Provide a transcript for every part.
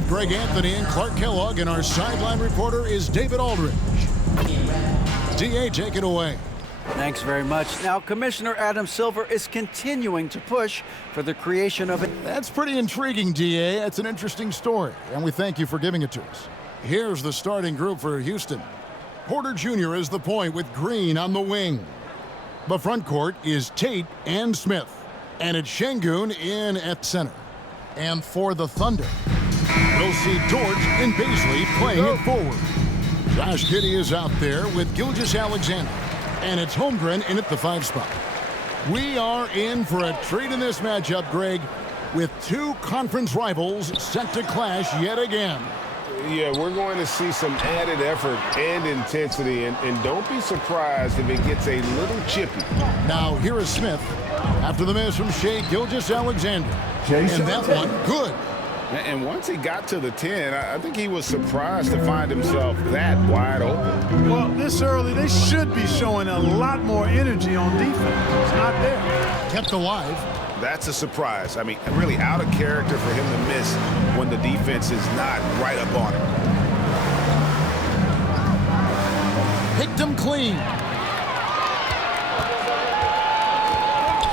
with Greg Anthony and Clark Kellogg, and our sideline reporter is David Aldridge. DA, take it away. Thanks very much. Now, Commissioner Adam Silver is continuing to push for the creation of it. That's pretty intriguing, DA. That's an interesting story, and we thank you for giving it to us. Here's the starting group for Houston. Porter Jr. is the point with Green on the wing. The front court is Tate and Smith, and it's Şengün in at center. And for the Thunder, we'll see Dort and Baisley playing it forward. Josh Giddey is out there with Gilgeous-Alexander, and it's Holmgren in at the 5 spot. We are in for a treat in this matchup, Greg, with two conference rivals set to clash yet again. Yeah, we're going to see some added effort and intensity, and don't be surprised if it gets a little chippy. Now here is Smith after the miss from Shai Gilgeous-Alexander. And that one, good. And once he got to the 10, I think he was surprised to find himself that wide open. Well, this early, they should be showing a lot more energy on defense. It's not there. Kept alive. That's a surprise. I mean, really out of character for him to miss when the defense is not right up on him. Picked him clean.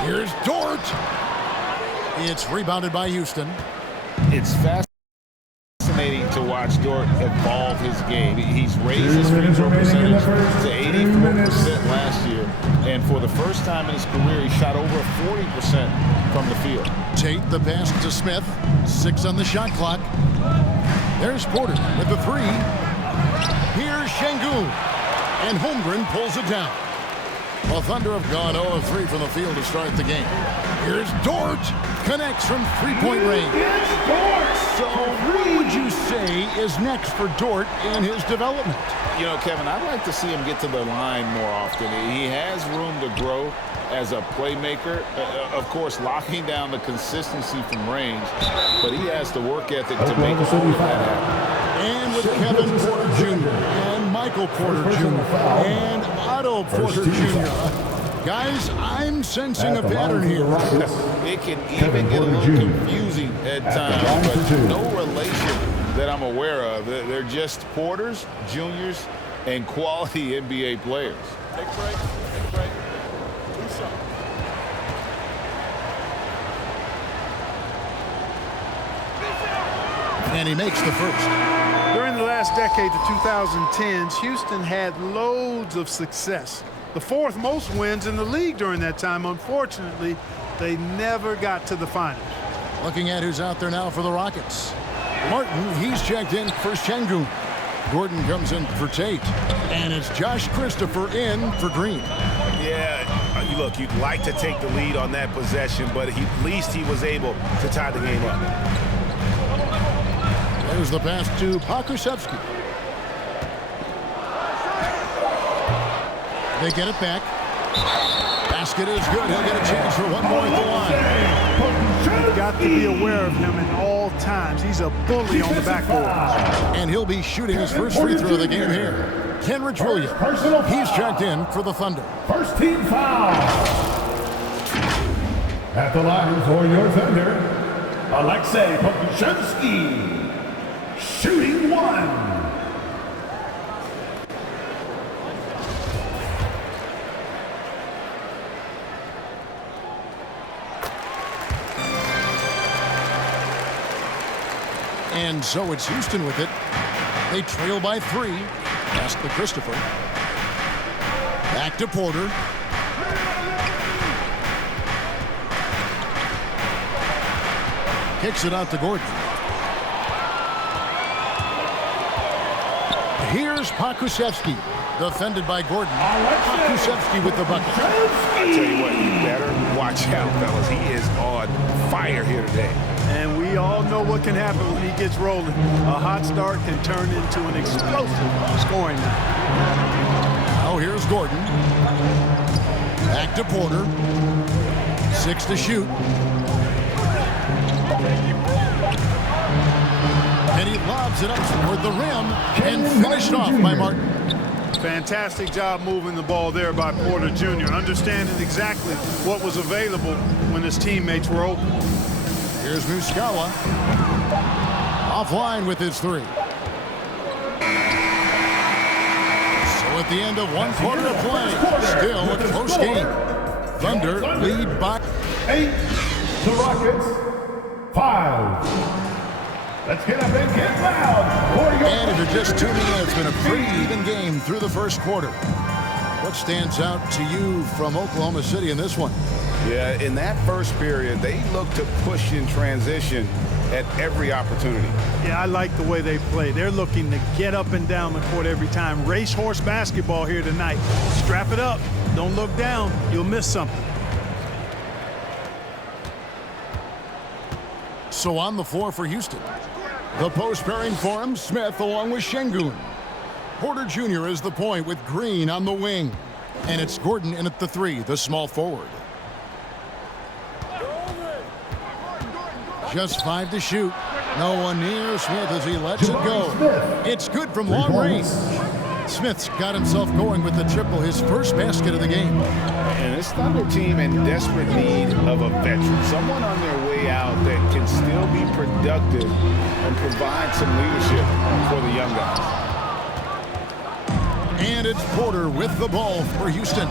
Here's Dort. It's rebounded by Houston. It's fascinating to watch Dort evolve his game. He's raised his free throw percentage to 84% last year, and for the first time in his career, he shot over 40% from the field. Tate the pass to Smith. 6 on the shot clock. There's Porter with the 3. Here's Şengün, and Holmgren pulls it down. Well, Thunder have gone 0 of 3 from the field to start the game. Here's Dort. Connects from three-point range. So what would you say is next for Dort in his development? You know, Kevin, I'd like to see him get to the line more often. He has room to grow as a playmaker. Of course, locking down the consistency from range, but he has the work ethic to make all of that happen. And with Kevin Porter Jr. and Michael Porter Jr. and Otto Porter Jr. Guys, I'm sensing a pattern here. It can even get a little confusing at times, but no relation that I'm aware of. They're just Porters, Juniors, and quality NBA players. Take a break. Take a break. Do something. And he makes the first. During the last decade, the 2010s, Houston had loads of success. The 4th most wins in the league during that time. Unfortunately, they never got to the finals. Looking at who's out there now for the Rockets. Martin, he's checked in for Şengün. Gordon comes in for Tate. And it's Josh Christopher in for Green. Yeah, look, you'd like to take the lead on that possession, but at least he was able to tie the game up. There's the pass to Pokusevski. They get it back. Basket is good. He'll get a chance for one more at the line. You've got to be aware of him at all times. He's a bully on the backboard. And he'll be shooting his first free throw of the game here. Kenrich Williams. He's checked in for the Thunder. First team foul. At the line for your Thunder, Alexei Pokusevski, shooting 1. And so it's Houston with it. They trail by 3. Pass to Christopher. Back to Porter. Kicks it out to Gordon. Here's Pokusevski. Defended by Gordon. Pokusevski with the bucket. I tell you what, you better watch out, fellas. He is on fire here today. And we all know what can happen when he gets rolling. A hot start can turn into an explosive scoring night. Oh, here's Gordon. Back to Porter. 6 to shoot. And he lobs it up toward the rim and finished off by Martin. Fantastic job moving the ball there by Porter Jr., understanding exactly what was available when his teammates were open. Here's Muscala. Offline with his three. So at the end of one quarter of play, still a close game. Thunder lead by 8. The Rockets 5. Let's get up and get loud. And if you're just tuning in, it's been a pretty even game through the first quarter. What stands out to you from Oklahoma City in this one? Yeah, in that first period, they looked to push in transition at every opportunity. Yeah, I like the way they play. They're looking to get up and down the court every time. Racehorse basketball here tonight. Strap it up. Don't look down. You'll miss something. So on the floor for Houston. The post pairing for him, Smith along with Şengün. Porter Jr. is the point with Green on the wing. And it's Gordon in at the three, the small forward. Just 5 to shoot. No one near Smith as he lets it go. It's good from long range. Smith's got himself going with the triple, his first basket of the game. And this Thunder team in desperate need of a veteran, someone on their way out that can still be productive and provide some leadership for the young guys. And it's Porter with the ball for Houston.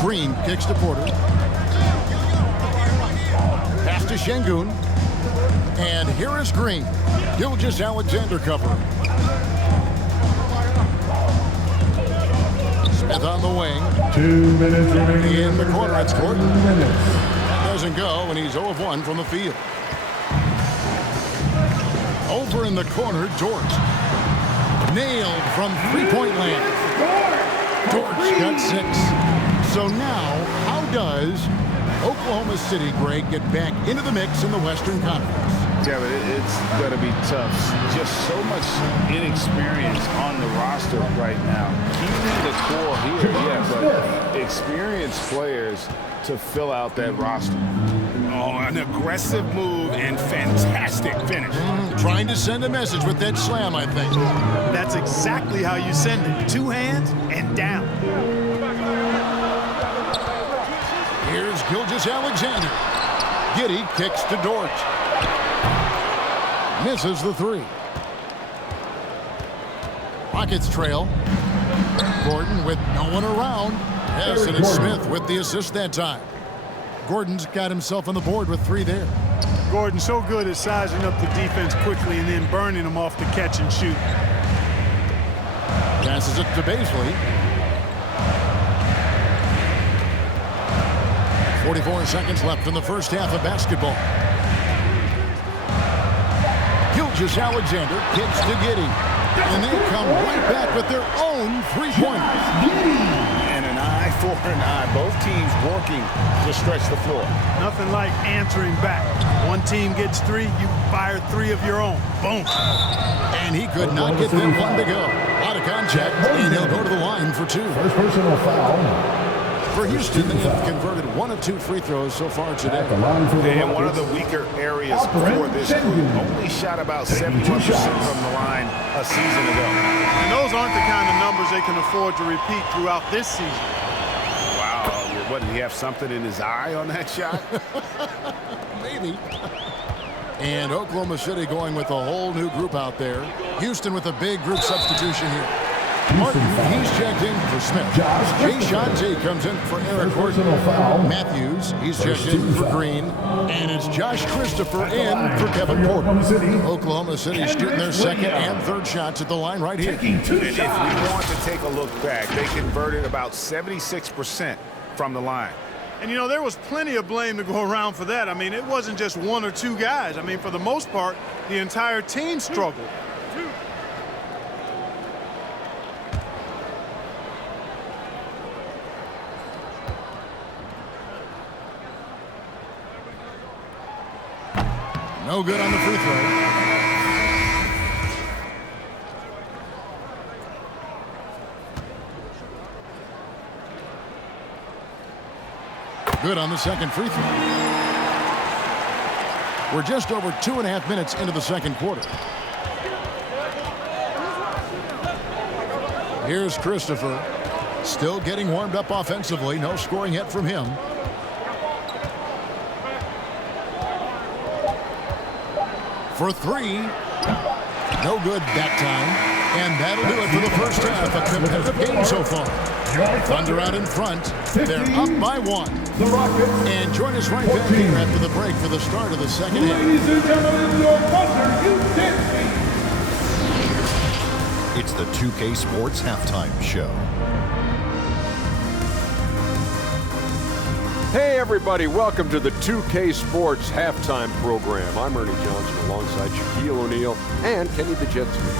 Green kicks to Porter. Pass to Şengün. And here is Green. Gilgeous-Alexander covering. Smith on the wing. 2 minutes remaining In the corner, it's Gordon. 2 minutes. Doesn't go, and he's 0 of 1 from the field. Over in the corner, Dort. Nailed from three-point land. Dort's got 6. So now, how does Oklahoma City, Greg, get back into the mix in the Western Conference? Yeah, but it's going to be tough. Just so much inexperience on the roster right now. Keeping the core here, yeah, but experienced players to fill out that roster. Oh, an aggressive move and fantastic finish. Trying to send a message with that slam, I think. That's exactly how you send it. 2 hands and down. Here's Gilgeous-Alexander. Giddey kicks to Dort. Misses the three. Rockets trail. Gordon with no one around. Yes, and it's Smith with the assist that time. Gordon's got himself on the board with 3 there. Gordon so good at sizing up the defense quickly and then burning them off the catch and shoot. Passes it to Baisley. 44 seconds left in the first half of basketball. Gilgeous-Alexander kicks to Giddey. And they come right back with their own three-pointers. And an eye for an eye. Both teams working to stretch the floor. Nothing like answering back. One team gets 3, you fire 3 of your own. Boom. And he could not get them 1 to go. A lot of contact, and he'll go to the line for 2. First personal foul. For Houston, they have converted 1 of 2 free throws so far today. And one of the weaker areas for this group. Only shot about 71% from the line a season ago. And those aren't the kind of numbers they can afford to repeat throughout this season. Wow. What, did he have something in his eye on that shot? Maybe. And Oklahoma City going with a whole new group out there. Houston with a big group substitution here. Martin, he's checked in for Smith. Jay Shante comes in for Eric Gordon. Matthews, he's checked in for Green. And it's Josh Christopher in for Kevin Porter. Oklahoma City shooting their second and third shots at the line right here. And if we want to take a look back, they converted about 76% from the line. And, you know, there was plenty of blame to go around for that. I mean, it wasn't just 1 or 2 guys. I mean, for the most part, the entire team struggled. No good on the free throw. Good on the second free throw. We're just over 2.5 minutes into the second quarter. Here's Christopher. Still getting warmed up offensively. No scoring yet from him. For 3, No good that time. And that'll do it for the first half. A competitive game so far. Thunder out in front. They're up by 1. The Rockets. And join us right back here after the break for the start of the second half. Ladies and gentlemen, your buzzer, you did me. It's the 2K Sports Halftime Show. Hey everybody, welcome to the 2K Sports Halftime Program. I'm Ernie Johnson alongside Shaquille O'Neal and Kenny the Jet Smith.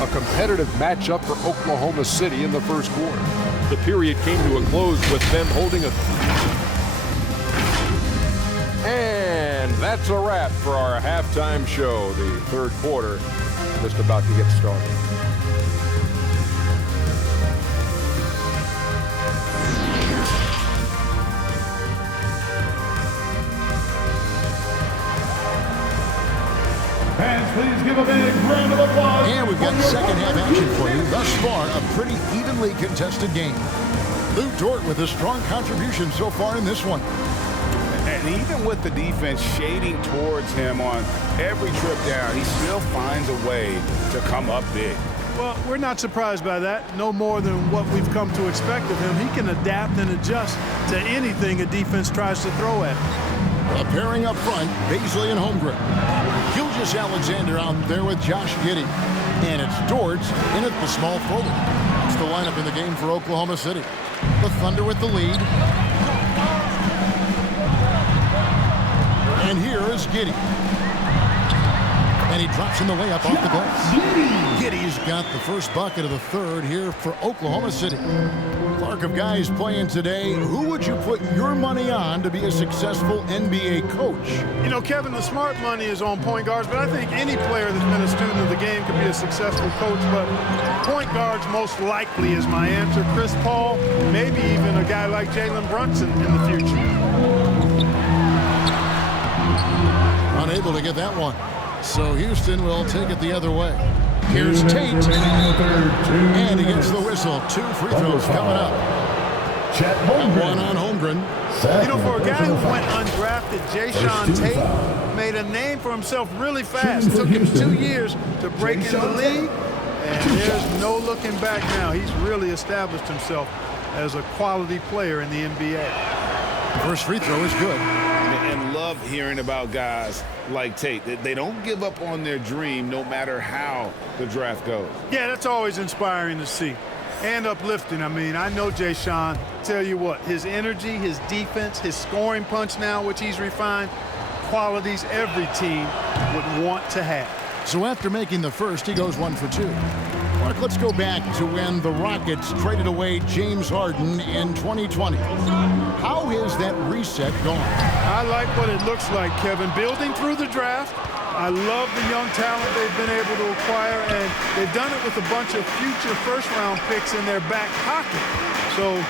A competitive matchup for Oklahoma City in the first quarter. The period came to a close with them holding a... And that's a wrap for our halftime show. The third quarter just about to get started. Fans, please give a big round of applause. And we've got second half action for you. Thus far, a pretty evenly contested game. Lou Dort with a strong contribution so far in this one. And even with the defense shading towards him on every trip down, he still finds a way to come up big. Well, we're not surprised by that. No more than what we've come to expect of him. He can adapt and adjust to anything a defense tries to throw at him. Pairing up front, Baisley and Holmgren. Gilgeous Alexander out there with Josh Giddey. And it's Dort in at the small forward. It's the lineup in the game for Oklahoma City. The Thunder with the lead. And here is Giddey. And he drops in the layup off the glass. Giddey's got the first bucket of the third here for Oklahoma City. Clark, of guys playing today, who would you put your money on to be a successful NBA coach? You know, Kevin, the smart money is on point guards, but I think any player that's been a student of the game can be a successful coach. But point guards most likely is my answer. Chris Paul, maybe even a guy like Jalen Brunson in the future. Unable to get that one. So Houston will take it the other way. Here's Tate. And he gets the whistle. 2 free throws coming up. One on Holmgren. You know, for a guy who went undrafted, Jayshawn Tate made a name for himself really fast. It took him 2 years to break in the league. And there's no looking back now. He's really established himself as a quality player in the NBA. First free throw is good. And love hearing about guys like Tate. They don't give up on their dream no matter how the draft goes. Yeah, that's always inspiring to see. And uplifting. I mean, I know Jayshawn. Tell you what, his energy, his defense, his scoring punch now, which he's refined, qualities every team would want to have. So after making the first, he goes 1 for 2. Mark, let's go back to when the Rockets traded away James Harden in 2020. How has that reset gone? I like what it looks like, Kevin. Building through the draft. I love the young talent they've been able to acquire, and they've done it with a bunch of future first-round picks in their back pocket. So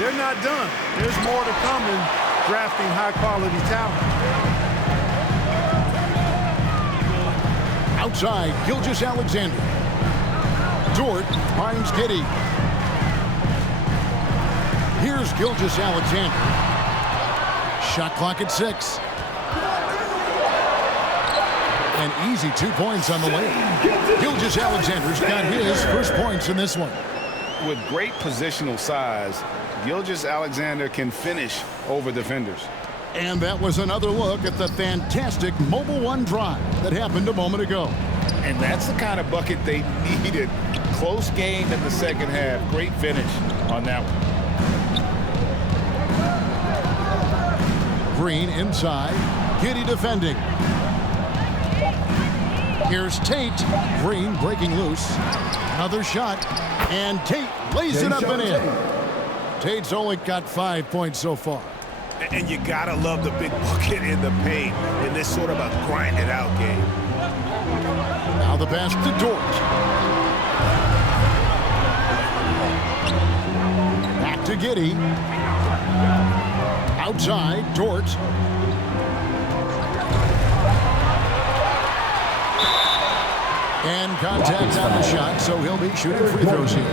they're not done. There's more to come in drafting high-quality talent. Outside, Gilgeous Alexander. Dort finds Giddey. Here's Gilgeous Alexander. Shot clock at 6. An easy 2 points on the layup. Gilgeous Alexander's got his first points in this one. With great positional size, Gilgeous Alexander can finish over defenders. And that was another look at the fantastic Mobile One drive that happened a moment ago. And that's the kind of bucket they needed. Close game in the second half. Great finish on that one. Green inside. Giddey defending. Here's Tate. Green breaking loose. Another shot. And Tate lays it up and in. Tate's only got 5 points so far. And you gotta love the big bucket in the paint in this sort of a grinded out game. Now the pass to Dort. Back to Giddey. Outside, Dort. And contact on the shot, so he'll be shooting free throws here.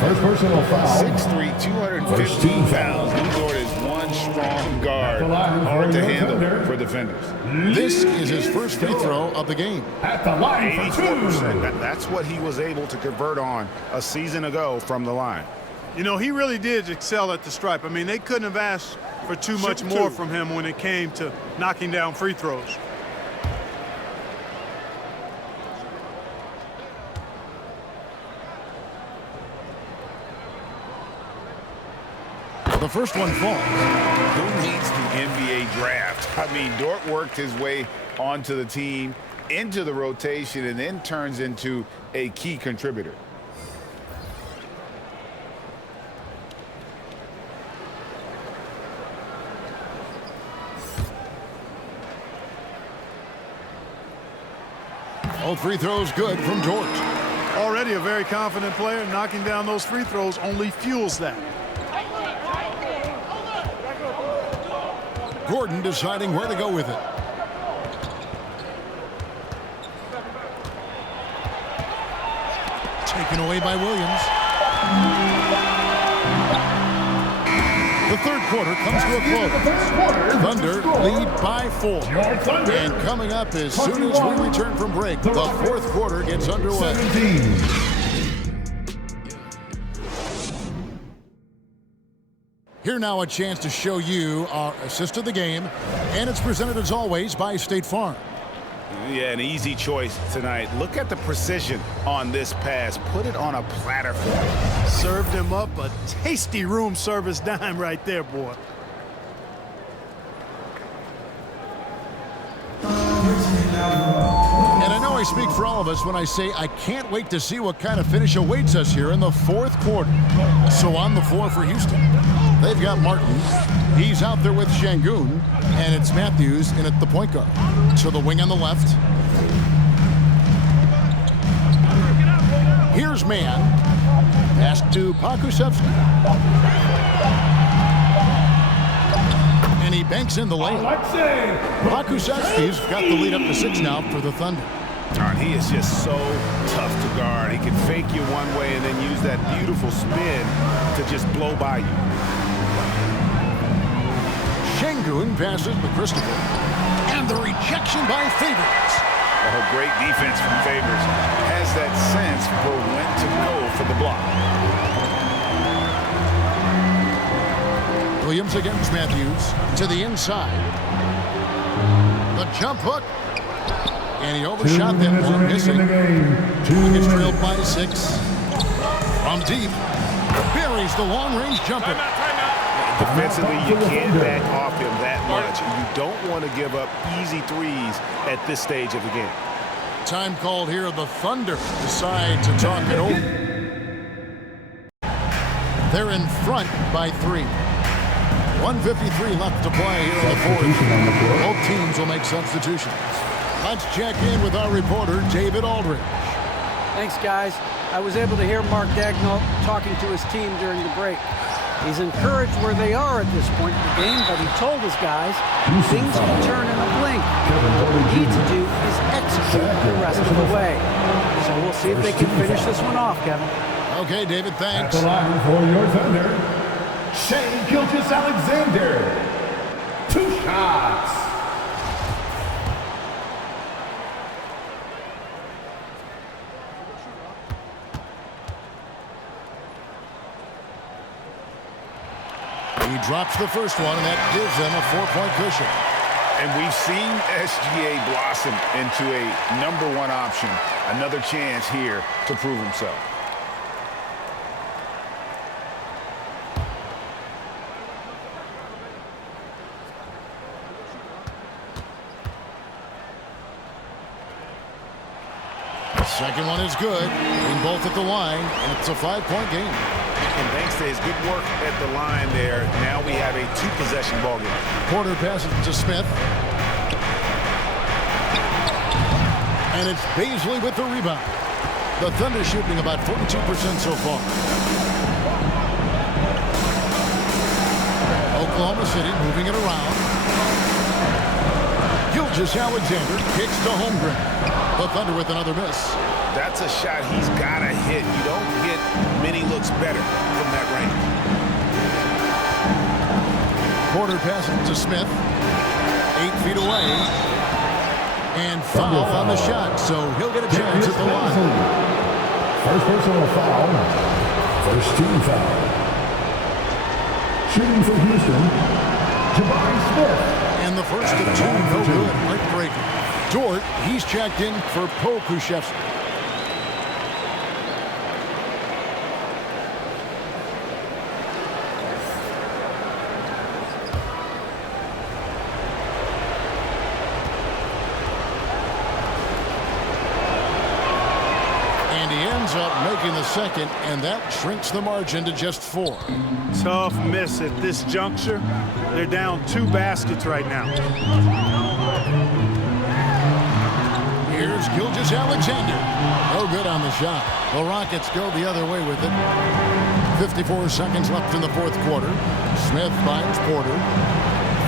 First personal foul. 6'3", 215 pounds. Lou Dort is one strong guard, hard to handle for defenders. This is his first free throw of the game. At the line for 84%. That's what he was able to convert on a season ago from the line. You know, he really did excel at the stripe. I mean, they couldn't have asked for too much more from him when it came to knocking down free throws. The first one falls. Who needs the NBA draft? I mean, Dort worked his way onto the team, into the rotation, and then turns into a key contributor. All free throws good from George. Already a very confident player. Knocking down those free throws only fuels that. Gordon deciding where to go with it. Taken away by Williams. The third quarter comes to a close. Thunder lead by 4. And coming up as soon as we return from break, the fourth quarter gets underway. 17. Here now a chance to show you our assist of the game, and it's presented as always by State Farm. Yeah, an easy choice tonight. Look at the precision on this pass. Put it on a platter for him. Served him up a tasty room service dime right there, boy. And I know I speak for all of us when I say I can't wait to see what kind of finish awaits us here in the fourth quarter. So on the floor for Houston, they've got Martin. He's out there with Şengün, and it's Matthews in at the point guard. So the wing on the left. Here's Mann. Pass to Pakusevski. And he banks in the lane. Pakusevski's got the lead up to 6 now for the Thunder. He is just so tough to guard. He can fake you one way and then use that beautiful spin to just blow by you. Şengün passes to Christopher. And the rejection by Favors. Oh, great defense from Favors. Has that sense for when to go for the block. Williams against Matthews to the inside. The jump hook. And he overshot that one, missing. He gets trailed by 6. From deep. Buries the long-range jumper. Defensively, you can't back off him that much. You don't want to give up easy threes at this stage of the game. Time called here. The Thunder decide to talk it over. They're in front by 3. 1:53 left to play here in the fourth. Both teams will make substitutions. Let's check in with our reporter, David Aldridge. Thanks, guys. I was able to hear Mark Daigneault talking to his team during the break. He's encouraged where they are at this point in the game, but he told his guys things can turn in a blink. What we need to do is execute the rest of the way. So we'll see if they can finish this one off, Kevin. Okay, David, thanks. At the line for your Thunder, Shai Gilgeous-Alexander. 2 shots. He drops the first one, and that gives them a 4-point cushion. And we've seen SGA blossom into a #1 option. Another chance here to prove himself. Second one is good. In both at the line, and it's a 5-point game. And thanks to his good work at the line there, now we have a 2-possession ball game. Porter passes to Smith. And it's Baisley with the rebound. The Thunder shooting about 42% so far. Oklahoma City moving it around. Gilgeous-Alexander kicks to Holmgren. The Thunder with another miss. That's a shot he's got to hit. You don't get many looks better from that range. Porter passes to Smith. 8 feet away. And foul on the shot, so he'll get a chance at the line. First personal foul. First team foul. Shooting for Houston, Jabari Smith. And the first of 2, no good. Heartbreaker. Dort, he's checked in for Pokuševski. Up making the second, and that shrinks the margin to just 4. Tough miss at this juncture. They're down 2 baskets right now. Here's Gilgeous-Alexander. No good on the shot. The Rockets go the other way with it. 54 seconds left in the fourth quarter. Smith finds Porter.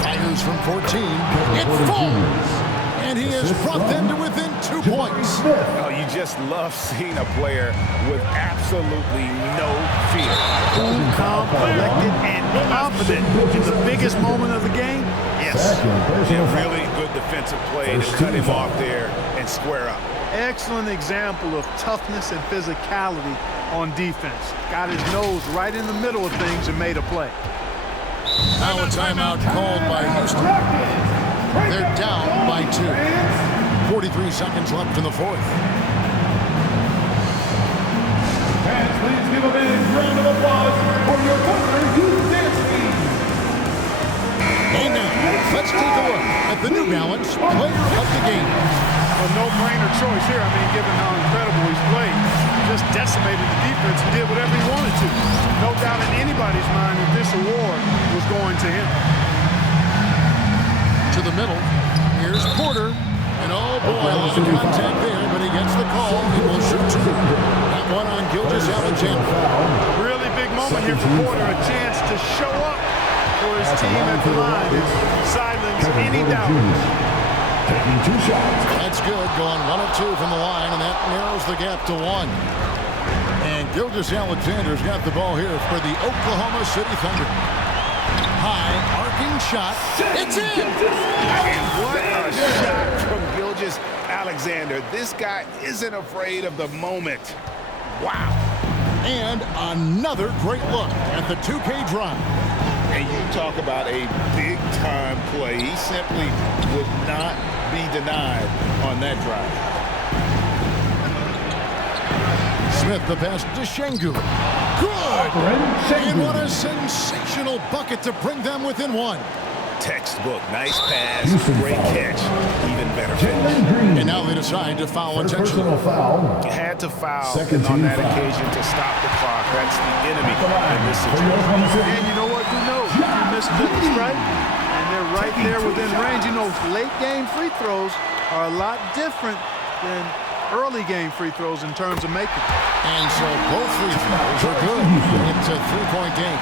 Fires from 14. It falls. And he has brought them to within 2 points. Oh, you just love seeing a player with absolutely no fear. Cool, calm, collected, and confident in the biggest moment of the game. Yes. Yeah, really good defensive play to cut him off there and square up. Excellent example of toughness and physicality on defense. Got his nose right in the middle of things and made a play. Now a timeout called by Houston. They're down by 2. 43 seconds left in the fourth. Fans, please give a big round of applause for your partner, Houston. And now, let's take a look at the New Balance player of the game. A no-brainer choice here. I mean, given how incredible he's played, just decimated the defense and did whatever he wanted to. No doubt in anybody's mind that this award was going to him. To the middle. Here's Porter. And oh boy, a lot of contact there, but he gets the call. He will shoot 2. That one on Gilgeous-Alexander. Really big moment here for Porter. A chance to show up for his team at the line and silence any doubt. Taking 2 shots. That's good. Going 1 of 2 from the line, and that narrows the gap to 1. And Gilgeous-Alexander's got the ball here for the Oklahoma City Thunder. High, arcing shot. It's in! And what a shot from Gilgeous-Alexander. This guy isn't afraid of the moment. Wow. And another great look at the 2K drive. And you talk about a big-time play. He simply would not be denied on that drive. Smith, the pass to Şengün. Good! And what a sensational bucket to bring them within 1. Textbook, nice pass, great catch, even better finish. And now they decide to foul intentionally. Personal foul. Had to foul on that occasion to stop the clock. That's the enemy in this situation. And you know what? Who knows? You missed the strike, and they're right there within range. You know, late game free throws are a lot different than early game free throws in terms of making. And so both free throws are good. It's a 3-point game.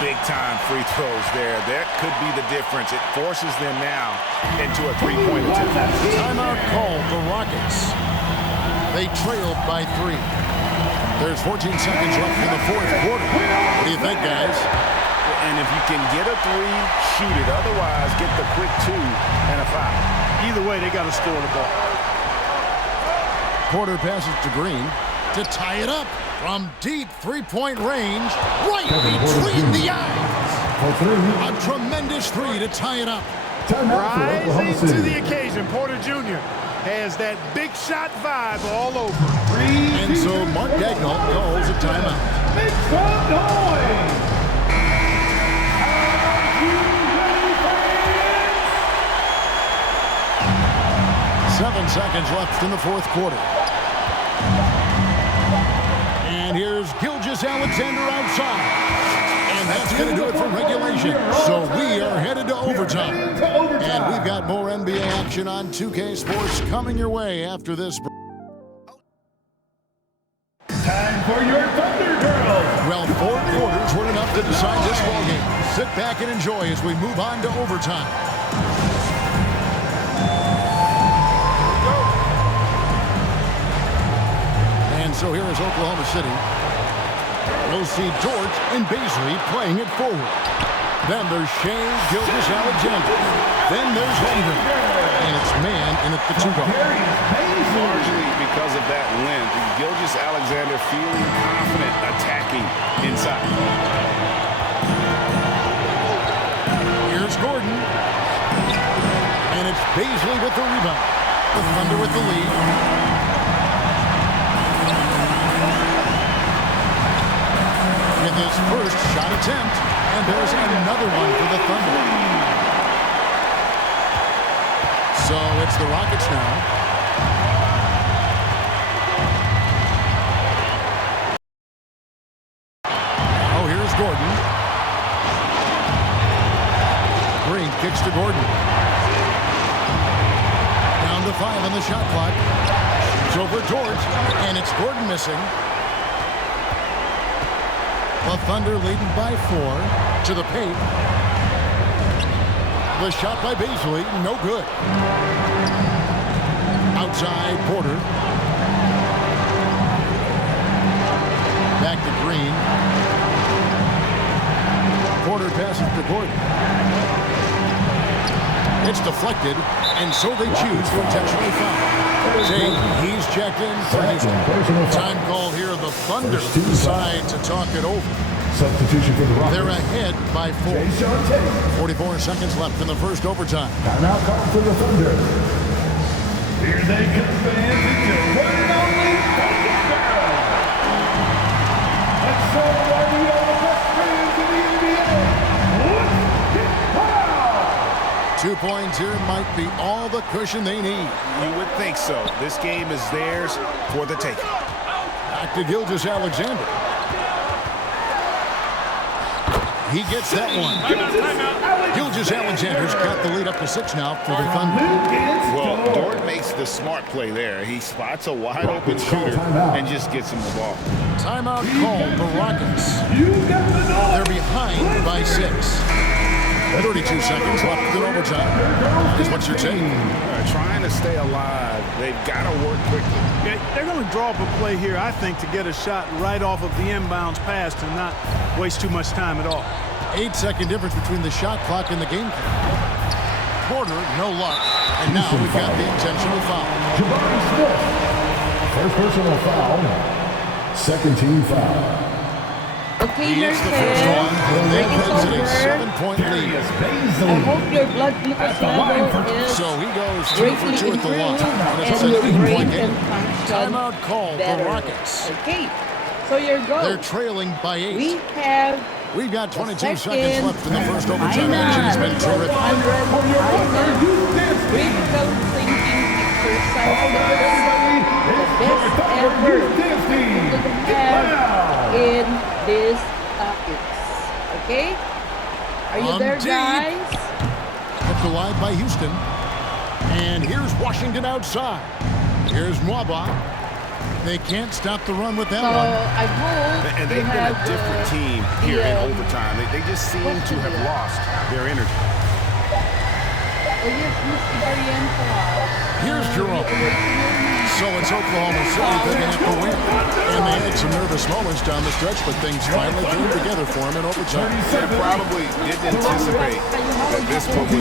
Big-time free throws there. That could be the difference. It forces them now into a 3-point attempt. Timeout called the Rockets. They trailed by 3. There's 14 seconds left in the fourth quarter. What do you think, guys? And if you can get a 3, shoot it. Otherwise, get the quick 2 and a foul. Either way, they got to score the ball. Porter passes to Green to tie it up from deep 3-point range, right between the eyes. A tremendous 3 to tie it up. Rising to the occasion, Porter Jr. has that big shot vibe all over. And so Mark Daigneault calls a timeout. Make some noise! 7 seconds left in the fourth quarter. And here's Gilgeous-Alexander outside. And that's going to do it for regulation. So we are headed to overtime. And we've got more NBA action on 2K Sports coming your way after this. Time for your Thunder Girls. Well, 4 quarters weren't enough to decide this ballgame. Sit back and enjoy as we move on to overtime. And so here is Oklahoma City. We'll see Dort and Baisley playing it forward. Then there's Shea Gilgeous-Alexander. Then there's Holmgren. And it's man in at the 2 guard. Largely because of that length, Gilgeous-Alexander feeling confident attacking inside. Here's Gordon. And it's Baisley with the rebound. The Thunder with the lead. With his first shot attempt. And there's another one for the Thunder. So it's the Rockets now. Now here's Gordon. Green kicks to Gordon. Down to 5 on the shot clock. Shoots over George, and it's Gordon missing. The Thunder leading by 4 to the paint. The shot by Baisley, no good. Outside, Porter. Back to Green. Porter passes to Gordon. It's deflected, and so they choose to intentionally foul. Jay, he's checked in for Houston. Time call here. The Thunder decide to talk it over. Substitution for the Rockets. They're ahead by 4. 44 seconds left in the first overtime. Timeout call for the Thunder. Here they come, fans. It's your one and only Thunder. Let's celebrate all the best fans in the NBA. Let's get wild. 2 points here might be all the cushion they need. You would think so. This game is theirs for the taking. Back to Gilgeous-Alexander. He gets that one. Gilgeous-Alexander's got the lead up to 6 now for the Thunder. Well, Dort makes the smart play there. He spots a wide-open shooter and just gets him the ball. Timeout called the Rockets. They're behind by 6. 32 seconds left in overtime. Is what you're saying. Trying to stay alive. They've got to work quickly. Yeah, they're going to draw up a play here, I think, to get a shot right off of the inbounds pass and not waste too much time at all. 8-second difference between the shot clock and the game clock. Porter, no luck. And now we've got the intentional foul. Jabari Smith. First personal foul. Second team foul. Okay, He your hits the first one, and then cuts it a 7-point lead. I hope your blood glucose level is So he goes 2 greatly for 2 at the line. improved And it's and an your brain 8-point can game. function Timeout called the better. Rockets. Okay, so your goal. They're trailing by 8. We have We've got 22 the seconds left in the first overtime final action. It's been terrific. 100 critical thinking exercises. The best ever you could have in this topics. Okay? Are you there, Deep. guys? Kept alive by Houston. And here's Washington outside. Here's Mwaba. They can't stop the run with that So one. I hope And you they've been have a different team here in overtime. They just seem to have lost their energy. Here's Jerome. So it's Oklahoma City picking up the win. And they had some nervous moments down the stretch, but things finally came together for them in overtime. They probably didn't anticipate that this would